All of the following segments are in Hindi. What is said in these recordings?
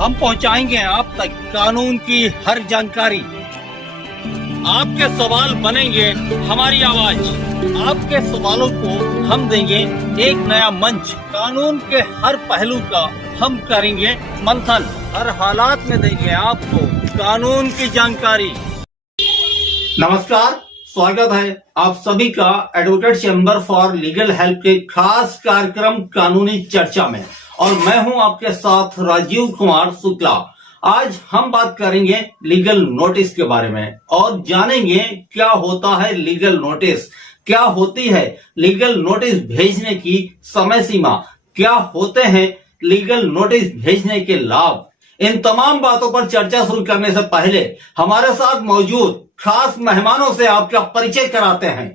हम पहुंचाएंगे आप तक कानून की हर जानकारी। आपके सवाल बनेंगे हमारी आवाज। आपके सवालों को हम देंगे एक नया मंच। कानून के हर पहलू का हम करेंगे मंथन। हर हालात में देंगे आपको कानून की जानकारी। नमस्कार, स्वागत है आप सभी का advocate chamber for legal help के खास कार्यक्रम कानूनी चर्चा में। और मैं हूं आपके साथ राजीव कुमार शुक्ला। आज हम बात करेंगे लीगल नोटिस के बारे में और जानेंगे क्या होता है लीगल नोटिस, क्या होती है लीगल नोटिस भेजने की समय सीमा, क्या होते हैं लीगल नोटिस भेजने के लाभ। इन तमाम बातों पर चर्चा शुरू करने से पहले हमारे साथ मौजूद खास मेहमानों से आपका परिचय कराते हैं।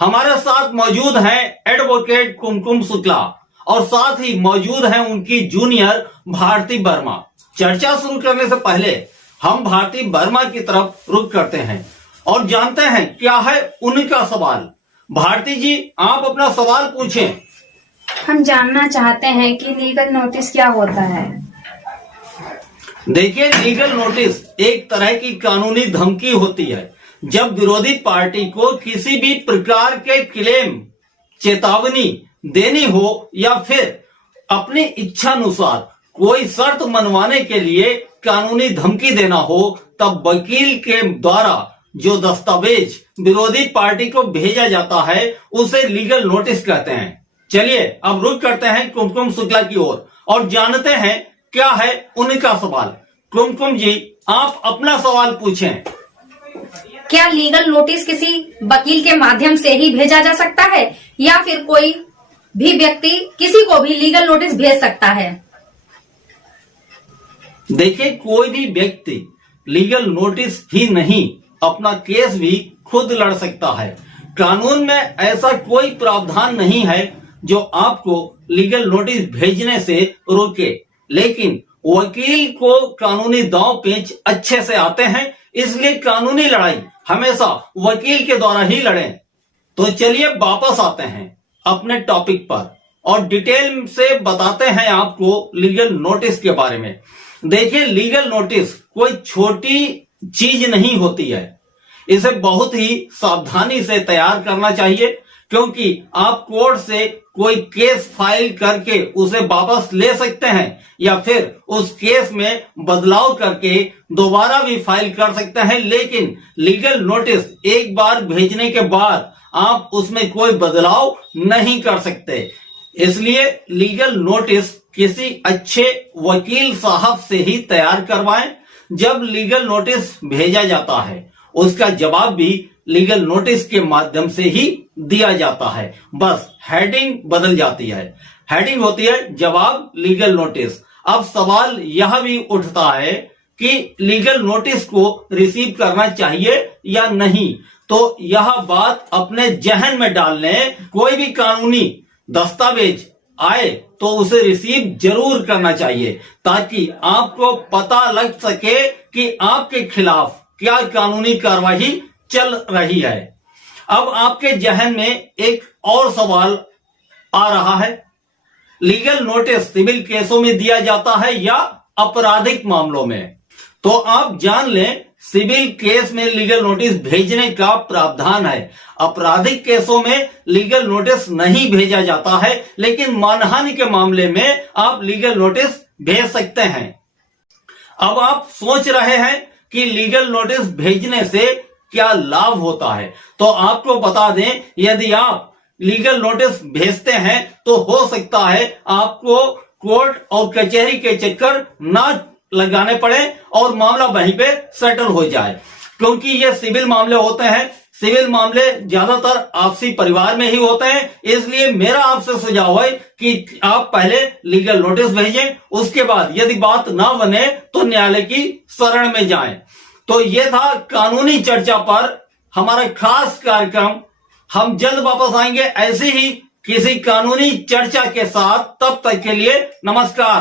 हमारे साथ मौजूद हैं एडवोकेट कुमकुम शुक्ला और साथ ही मौजूद हैं उनकी जूनियर भारती वर्मा। चर्चा शुरू करने से पहले हम भारती वर्मा की तरफ रुख करते हैं और जानते हैं क्या है उनका सवाल। भारती जी, आप अपना सवाल पूछें। हम जानना चाहते हैं कि लीगल नोटिस क्या होता है। देखिए, लीगल नोटिस एक तरह की कानूनी धमकी होती है। जब विरोधी पार्टी को किसी भी प्रकार के क्लेम, चेतावनी देनी हो या फिर अपनी इच्छा अनुसार कोई शर्त मनवाने के लिए कानूनी धमकी देना हो, तब वकील के द्वारा जो दस्तावेज विरोधी पार्टी को भेजा जाता है उसे लीगल नोटिस कहते हैं। चलिए अब रुख करते हैं कुमकुम शुक्ला की ओर और जानते हैं क्या है उनका सवाल। कुमकुम जी, आप अपना सवाल पूछें। क्या लीगल नोटिस किसी वकील के माध्यम से ही भेजा जा सकता है या फिर कोई भी व्यक्ति किसी को भी लीगल नोटिस भेज सकता है? देखिए, कोई भी व्यक्ति लीगल नोटिस ही नहीं, अपना केस भी खुद लड़ सकता है। कानून में ऐसा कोई प्रावधान नहीं है जो आपको लीगल नोटिस भेजने से रोके, लेकिन वकील को कानूनी दांव पेच अच्छे से आते हैं, इसलिए कानूनी लड़ाई हमेशा वकील के द्वारा ही लड़ें। तो चलिए वापस आते हैं अपने टॉपिक पर और डिटेल से बताते हैं आपको लीगल नोटिस के बारे में। देखिए, लीगल नोटिस कोई छोटी चीज नहीं होती है। इसे बहुत ही सावधानी से तैयार करना चाहिए, क्योंकि आप कोर्ट से कोई केस फाइल करके उसे वापस ले सकते हैं या फिर उस केस में बदलाव करके दोबारा भी फाइल कर सकते हैं, लेकिन लीगल नोटिस एक बार भेजने के बाद आप उसमें कोई बदलाव नहीं कर सकते। इसलिए लीगल नोटिस किसी अच्छे वकील साहब से ही तैयार करवाएं। जब लीगल नोटिस भेजा जाता है उसका जवाब भी लीगल नोटिस के माध्यम से ही दिया जाता है, बस हेडिंग बदल जाती है। हेडिंग होती है जवाब लीगल नोटिस। अब सवाल यह भी उठता है कि लीगल नोटिस को रिसीव करना चाहिए या नहीं। तो यह बात अपने जहन में डाल लें, कोई भी कानूनी दस्तावेज आए तो उसे रिसीव जरूर करना चाहिए, ताकि आपको पता लग सके कि आपके खिलाफ क्या कानूनी कार्रवाई चल रही है। अब आपके जहन में एक और सवाल आ रहा है, लीगल नोटिस सिविल केसों में दिया जाता है या आपराधिक मामलों में? तो आप जान लें, सिविल केस में लीगल नोटिस भेजने का प्रावधान है। आपराधिक केसों में लीगल नोटिस नहीं भेजा जाता है, लेकिन मानहानि के मामले में आप लीगल नोटिस भेज सकते हैं। अब आप सोच रहे हैं कि लीगल नोटिस भेजने से क्या लाभ होता है, तो आपको बता दें, यदि आप लीगल नोटिस भेजते हैं तो हो सकता है आपको कोर्ट और कचहरी के चक्कर ना लगाने पड़े और मामला वहीं पे सेटल हो जाए, क्योंकि ये सिविल मामले होते हैं। सिविल मामले ज्यादातर आपसी परिवार में ही होते हैं, इसलिए मेरा आपसे सुझाव है कि आप पहले लीगल नोटिस भेजें, उसके बाद यदि बात ना बने तो न्यायालय की शरण में जाएं। तो ये था कानूनी चर्चा पर हमारा खास कार्यक्रम। हम जल्द वापस आएंगे ऐसे ही किसी कानूनी चर्चा के साथ। तब तक के लिए नमस्कार।